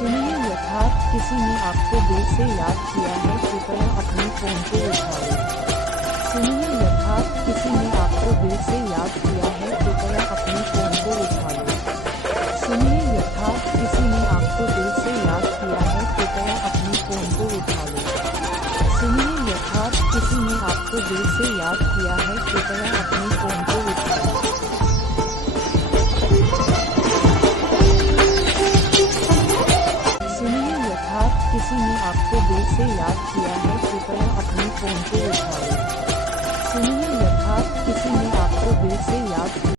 सुनिए, यथार्थ किसी ने आपको दिल से याद किया है, कृपया अपने फोन को उठाओ। सुनिए, यथार्थ किसी ने आपको दिल से याद किया है, कृपया अपने फोन को उठा लो। सुनिए, यथार्थ किसी ने आपको दिल से याद किया है, कृपया अपने फोन को उठा लो। सुनिए, यथार्थ किसी ने आपको दिल से याद किया है, कृपया अपने फोन को उठा लो। सुनिए, यथार्थ किसी ने आपको दिल से याद किया है, कृपया अपने फोन को उठा लो। सुनिए, यथार्थ किसी ने आपको दिल से याद